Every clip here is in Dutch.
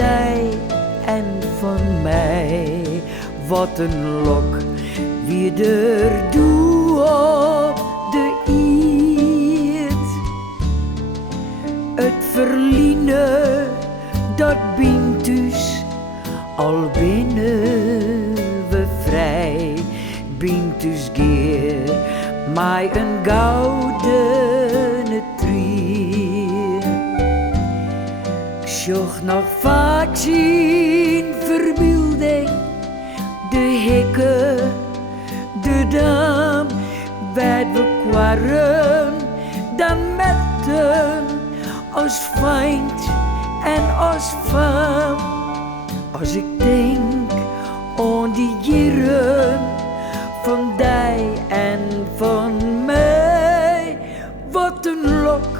die en van mij. Wat een lok wie er doe op de eerd. Het verliene dat bient dus al binnen we vrij. Bient dus geer mij een goudene trier. Ik zocht nog vaak zien verbeelding, de hekken, de dam, waar we kwaren, dan met hem als vriend en als fam. Als ik denk aan die jaren van die en van mij, wat een lok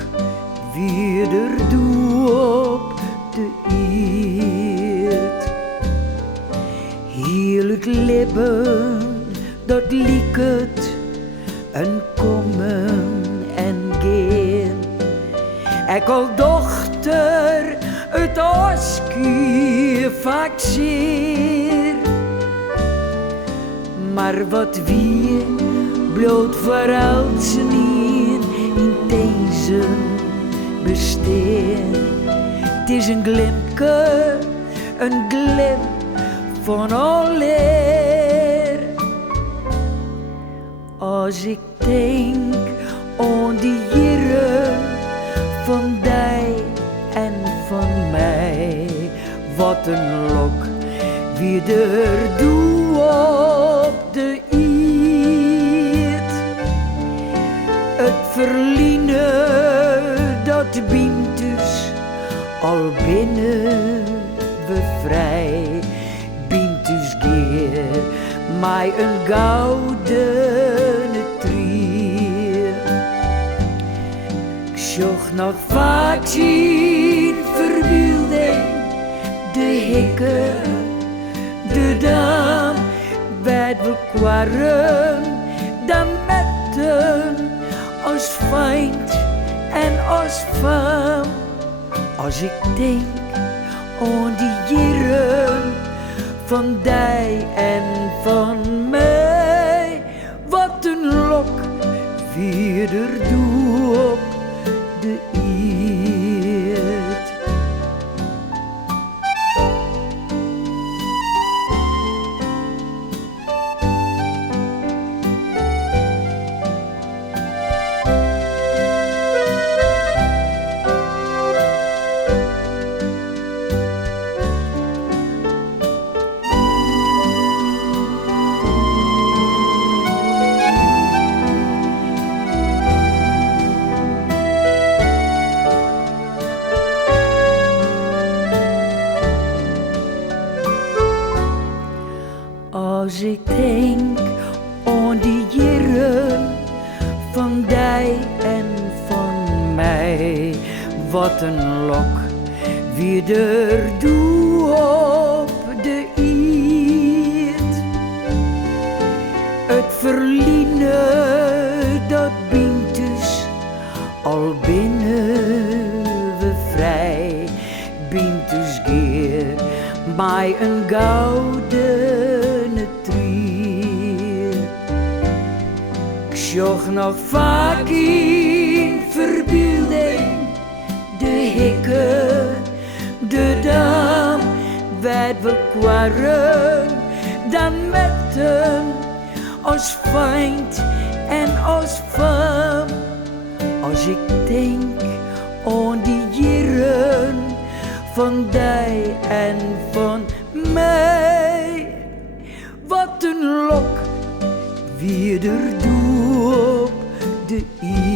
wie er doe op de eerd. Heerlijk leven, dat liek het, een komen en gaan. Ik al dochter, het oskje vaak zeer. Maar wat wie bloot voor als niet in deze bestaan. Het is een glimpje, een glimp van alleer. Als ik denk aan die jaren van die en van mij, wat een lok wie er doe op de eerd. Het verliene dat bient dus al binnen we vrij. Bient dus geer mij een goudene trier. Ik zocht nog vaak zien verbeelding, de hekken, de dam, waar we kwaren, dan met hem als vriend en als fam. Als ik denk aan die jaren van die en van mij, wat een lok wie er doe op de eerd. Als ik denk aan die jaren van die en van mij, wat een lok wie er doe op de eerd. Het verliene dat bient dus al binnen we vrij. Bient dus geer mij een goudene trier. Ik zocht nog vaak in verbeelding, de hekken, de dam, waar we kwaren, dan met hem als vriend en als fam. Als ik denk aan die jaren van die en van mij, wat een lok wie er doe op de eerd.